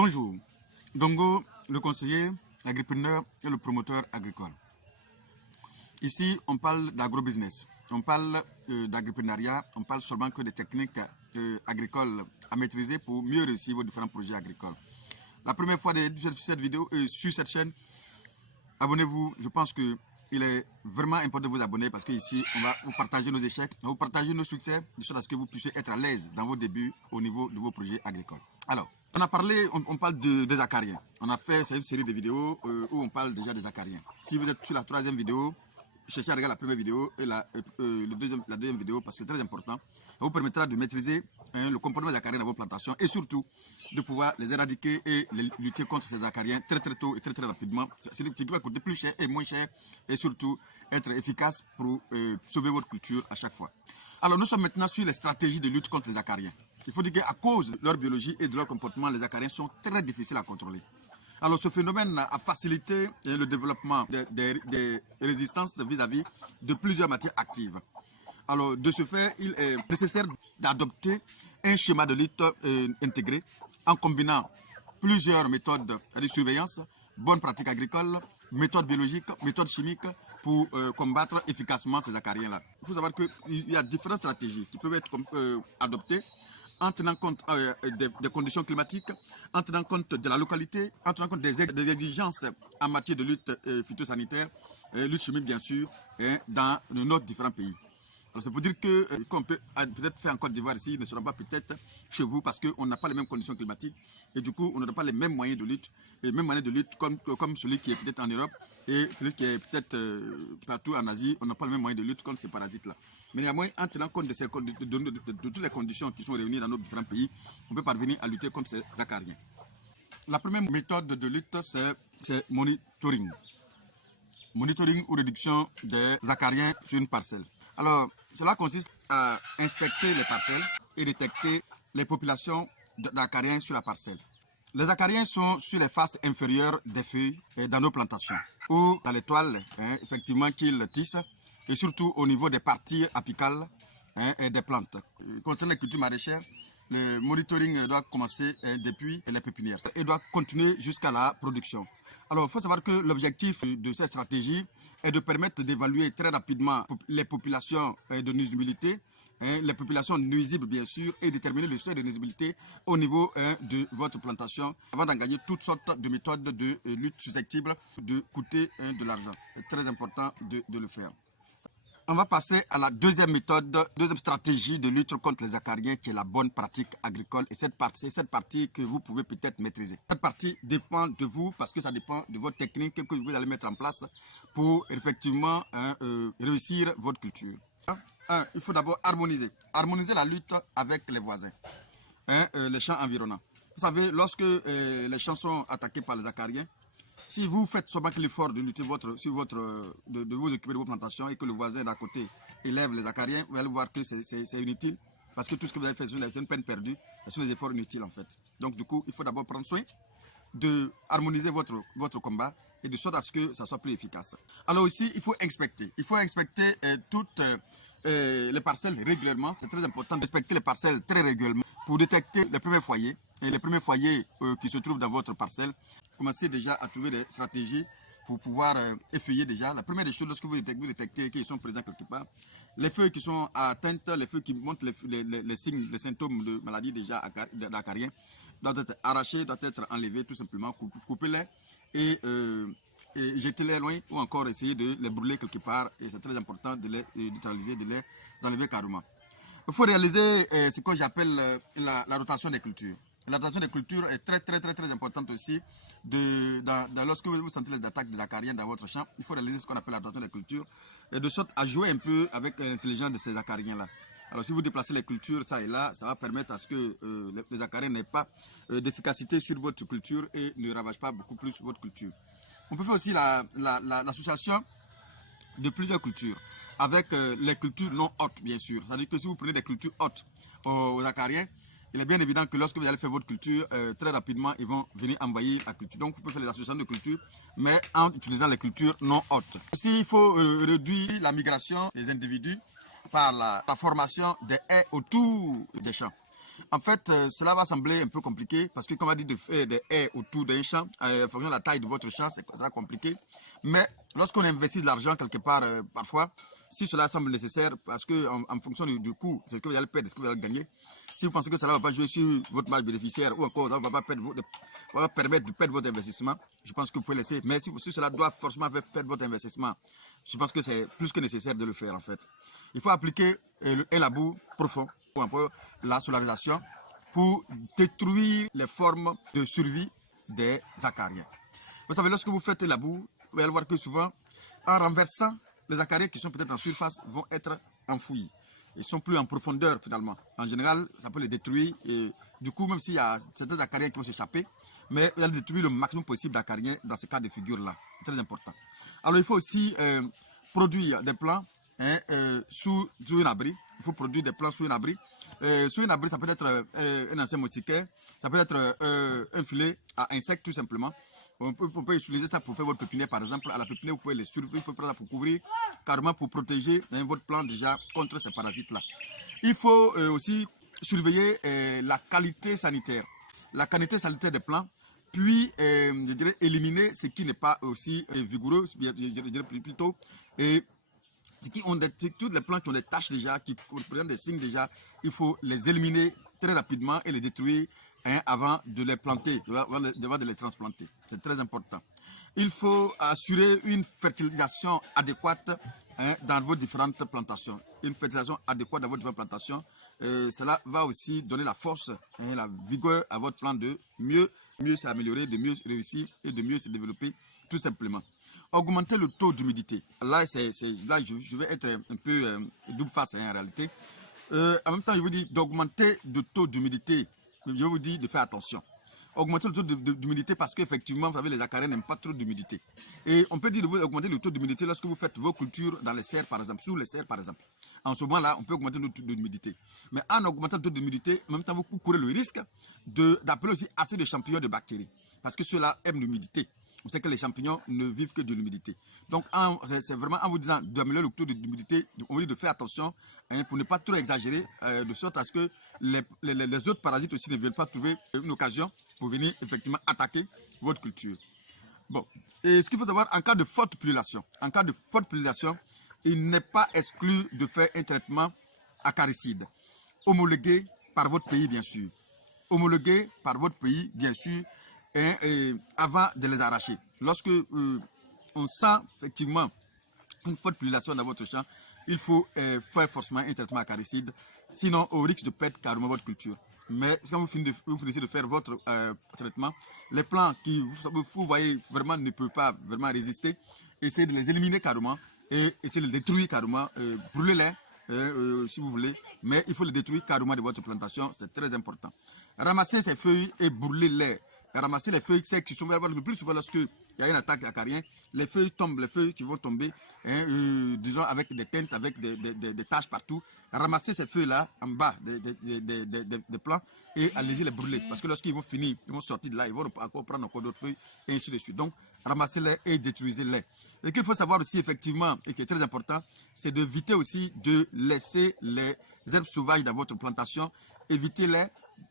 Bonjour, Dongo, le conseiller, l'agripreneur et le promoteur agricole. Ici, on parle d'agrobusiness, on parle d'agripreneuriat, on parle seulement que des techniques agricoles à maîtriser pour mieux réussir vos différents projets agricoles. La première fois de cette vidéo sur cette chaîne, abonnez-vous. Je pense qu'il est vraiment important de vous abonner parce qu'ici, on va vous partager nos échecs, on va vous partager nos succès, de sorte à ce que vous puissiez être à l'aise dans vos débuts au niveau de vos projets agricoles. Alors, on a parlé, on parle des acariens. On a fait une série de vidéos où on parle déjà des acariens. Si vous êtes sur la troisième vidéo, cherchez à regarder la première vidéo et la deuxième vidéo parce que c'est très important. Ça vous permettra de maîtriser le comportement des acariens dans vos plantations et surtout de pouvoir les éradiquer et lutter contre ces acariens très tôt et très rapidement. C'est ce qui va coûter plus cher et moins cher et surtout être efficace pour sauver votre culture à chaque fois. Alors nous sommes maintenant sur les stratégies de lutte contre les acariens. Il faut dire qu'à cause de leur biologie et de leur comportement, les acariens sont très difficiles à contrôler. Alors ce phénomène a facilité le développement des résistances vis-à-vis de plusieurs matières actives. Alors de ce fait, il est nécessaire d'adopter un schéma de lutte intégré en combinant plusieurs méthodes de surveillance, bonnes pratiques agricoles, méthodes biologiques, méthodes chimiques pour combattre efficacement ces acariens-là. Il faut savoir qu'il y a différentes stratégies qui peuvent être adoptées en tenant compte des conditions climatiques, en tenant compte de la localité, en tenant compte des exigences en matière de lutte phytosanitaire, lutte chimique bien sûr, dans nos différents pays. Alors c'est pour dire que qu'on peut peut-être faire en Côte d'Ivoire ici, ne sera pas peut-être chez vous parce qu'on n'a pas les mêmes conditions climatiques et du coup on n'aura pas les mêmes moyens de lutte, et même moyens de lutte comme celui qui est peut-être en Europe et celui qui est peut-être partout en Asie, on n'a pas le même moyen de lutte contre ces parasites-là. Mais néanmoins, en tenant compte de toutes les conditions qui sont réunies dans nos différents pays, on peut parvenir à lutter contre ces acariens. La première méthode de lutte, c'est monitoring. Monitoring ou réduction des acariens sur une parcelle. Alors, cela consiste à inspecter les parcelles et détecter les populations d'acariens sur la parcelle. Les acariens sont sur les faces inférieures des feuilles dans nos plantations ou dans les toiles, effectivement, qu'ils tissent et surtout au niveau des parties apicales et des plantes. Concernant les cultures maraîchères, le monitoring doit commencer depuis les pépinières et doit continuer jusqu'à la production. Alors, il faut savoir que l'objectif de cette stratégie est de permettre d'évaluer très rapidement les populations de nuisibilité, les populations nuisibles bien sûr, et déterminer le seuil de nuisibilité au niveau de votre plantation avant d'engager toutes sortes de méthodes de lutte susceptibles de coûter de l'argent. C'est très important de le faire. On va passer à la deuxième méthode, deuxième stratégie de lutte contre les acariens qui est la bonne pratique agricole. Et cette partie que vous pouvez peut-être maîtriser. Cette partie dépend de vous parce que ça dépend de votre technique que vous allez mettre en place pour effectivement réussir votre culture. Il faut d'abord harmoniser. Harmoniser la lutte avec les voisins, les champs environnants. Vous savez, lorsque les champs sont attaqués par les acariens, si vous faites seulement l'effort de lutter de vous occuper de vos plantations et que le voisin d'à côté élève les acariens, vous allez voir que c'est inutile parce que tout ce que vous avez fait, c'est une peine perdue, ce sont des efforts inutiles en fait. Donc du coup, il faut d'abord prendre soin de harmoniser votre combat et de sorte à ce que ça soit plus efficace. Alors aussi, il faut inspecter. Il faut inspecter toutes les parcelles régulièrement. C'est très important d'inspecter les parcelles très régulièrement pour détecter les premiers foyers. Et les premiers foyers qui se trouvent dans votre parcelle, commencez déjà à trouver des stratégies pour pouvoir effeuiller déjà. La première des choses, lorsque vous détectez qu'ils sont présents quelque part, les feuilles qui sont atteintes, les feuilles qui montrent les signes, les symptômes de maladie déjà d'acariens, doivent être arrachées, doivent être enlevées tout simplement, coupez-les et jetez-les loin ou encore essayer de les brûler quelque part. Et c'est très important de les neutraliser, de les enlever carrément. Il faut réaliser ce que j'appelle la rotation des cultures. La rotation des cultures est très importante aussi. Lorsque vous sentez les attaques des acariens dans votre champ, il faut réaliser ce qu'on appelle la rotation des cultures, et de sorte à jouer un peu avec l'intelligence de ces acariens-là. Alors si vous déplacez les cultures, ça et là, ça va permettre à ce que les acariens n'aient pas d'efficacité sur votre culture et ne ravagent pas beaucoup plus votre culture. On peut faire aussi l'association de plusieurs cultures avec les cultures non hautes, bien sûr. C'est-à-dire que si vous prenez des cultures hautes aux acariens, il est bien évident que lorsque vous allez faire votre culture, très rapidement, ils vont venir envahir la culture. Donc, vous pouvez faire les associations de culture, mais en utilisant les cultures non hautes. Aussi, il faut réduire la migration des individus par la formation des haies autour des champs. En fait, cela va sembler un peu compliqué parce que, comme on a dit, de faire des haies autour d'un champ, en fonction de la taille de votre champ, ça sera compliqué. Mais lorsqu'on investit de l'argent quelque part, parfois, si cela semble nécessaire, parce que en fonction du coût, c'est ce que vous allez perdre, c'est ce que vous allez gagner. Si vous pensez que cela ne va pas jouer sur votre marge bénéficiaire ou encore ça ne va pas permettre de perdre votre investissement, je pense que vous pouvez laisser. Mais si cela doit forcément faire perdre votre investissement, je pense que c'est plus que nécessaire de le faire en fait. Il faut appliquer un labour profond ou un peu la solarisation pour détruire les formes de survie des acariens. Vous savez, lorsque vous faites un labour, vous allez voir que souvent, en renversant, les acariens qui sont peut-être en surface vont être enfouis. Ils sont plus en profondeur finalement. En général, ça peut les détruire. Et du coup, même s'il y a certains acariens qui vont s'échapper, mais vous allez détruire le maximum possible d'acariens dans ce cas de figure-là. C'est très important. Alors, il faut aussi produire des plants sous un abri. Il faut produire des plants sous un abri. Sous un abri, ça peut être un ancien moustiquaire, ça peut être un filet à insectes tout simplement. On peut utiliser ça pour faire votre pépinière, par exemple. À la pépinière, vous pouvez les surveiller, vous pouvez prendre ça pour couvrir, carrément pour protéger votre plant déjà contre ces parasites-là. Il faut aussi surveiller la qualité sanitaire. La qualité sanitaire des plants, puis je dirais éliminer ce qui n'est pas aussi vigoureux, je dirais plutôt, et tous les plants qui ont des taches déjà, qui présentent des signes déjà, il faut les éliminer très rapidement et les détruire avant de les planter, avant de les transplanter. C'est très important. Il faut assurer une fertilisation adéquate dans vos différentes plantations. Une fertilisation adéquate dans vos différentes plantations, cela va aussi donner la force et la vigueur à votre plant de mieux s'améliorer, de mieux réussir et de mieux se développer tout simplement. Augmenter le taux d'humidité. Là, je vais être un peu double face en réalité. En même temps, je vous dis d'augmenter le taux d'humidité. Je vous dis de faire attention. Augmenter le taux d'humidité parce qu'effectivement, vous savez, les acariens n'aiment pas trop d'humidité. Et on peut dire de vous augmenter le taux d'humidité lorsque vous faites vos cultures dans les serres, par exemple, sous les serres, par exemple. En ce moment-là, on peut augmenter le taux d'humidité. Mais en augmentant le taux d'humidité, en même temps, vous courez le risque d'appeler aussi assez de champignons de bactéries. Parce que ceux-là aiment l'humidité. On sait que les champignons ne vivent que de l'humidité. Donc, c'est vraiment en vous disant d'améliorer le taux d'humidité, on vous dit de faire attention pour ne pas trop exagérer, de sorte à ce que les autres parasites aussi ne viennent pas trouver une occasion pour venir effectivement attaquer votre culture. Bon, et ce qu'il faut savoir, en cas de forte pollution, il n'est pas exclu de faire un traitement acaricide, homologué par votre pays bien sûr. Homologué par votre pays bien sûr, avant de les arracher. Lorsque on sent effectivement une forte pollution dans votre champ, il faut faire forcément un traitement acaricide, sinon au risque de perdre carrément votre culture. Mais quand vous finissez de faire votre traitement, les plants qui vous voyez vraiment ne peuvent pas vraiment résister, essayez de les éliminer carrément et essayez de les détruire carrément, brûlez-les si vous voulez, mais il faut les détruire carrément de votre plantation, c'est très important. Ramassez ces feuilles et brûlez-les. Ramasser les feuilles secs qui sont le plus souvent lorsque il y a une attaque acarien, les feuilles tombent, les feuilles qui vont tomber, disons avec des teintes, avec des taches partout. Ramasser ces feuilles-là en bas des plants et allez-y les brûler. Parce que lorsqu'ils vont finir, ils vont sortir de là, ils vont encore prendre encore d'autres feuilles et ainsi de suite. Donc, ramassez-les et détruisez-les. Et qu'il faut savoir aussi effectivement, et qui est très important, c'est d'éviter aussi de laisser les herbes sauvages dans votre plantation. Évitez-les.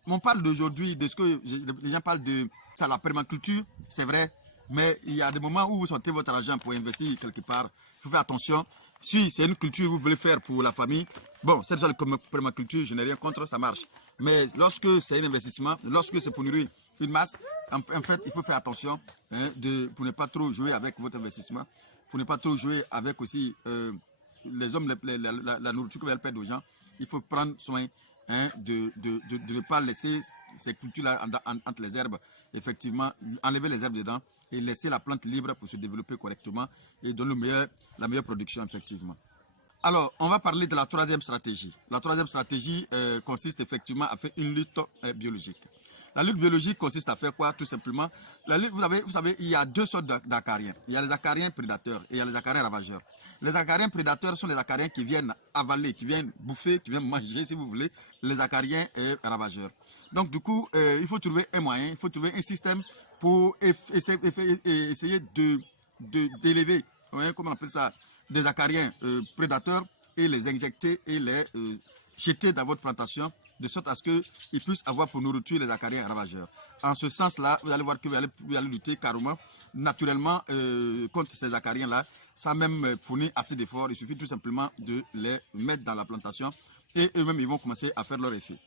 On parle d'aujourd'hui, de ce que les gens parlent de ça, la permaculture, c'est vrai, mais il y a des moments où vous sortez votre argent pour investir quelque part. Il faut faire attention. Si c'est une culture que vous voulez faire pour la famille, bon, c'est ça la permaculture, je n'ai rien contre, ça marche. Mais lorsque c'est un investissement, lorsque c'est pour nourrir une masse, en fait, il faut faire attention pour ne pas trop jouer avec votre investissement, pour ne pas trop jouer avec aussi les hommes, la nourriture que vous allez perdre aux gens. Il faut prendre soin de ne pas laisser ces cultures-là entre les herbes, effectivement, enlever les herbes dedans et laisser la plante libre pour se développer correctement et donner la meilleure production, effectivement. Alors, on va parler de la troisième stratégie. La troisième stratégie consiste effectivement à faire une lutte biologique. La lutte biologique consiste à faire quoi? Tout simplement, vous savez, il y a deux sortes d'acariens. Il y a les acariens prédateurs et il y a les acariens ravageurs. Les acariens prédateurs sont les acariens qui viennent avaler, qui viennent bouffer, qui viennent manger, si vous voulez, les acariens ravageurs. Donc, du coup, il faut trouver un moyen, il faut trouver un système pour essayer d'élever, comment on appelle ça, des acariens prédateurs et les injecter et les jeter dans votre plantation de sorte à ce qu'ils puissent avoir pour nourriture les acariens ravageurs. En ce sens-là, vous allez voir que vous allez lutter carrément, naturellement, contre ces acariens-là, sans même fournir assez d'efforts. Il suffit tout simplement de les mettre dans la plantation et eux-mêmes, ils vont commencer à faire leur effet.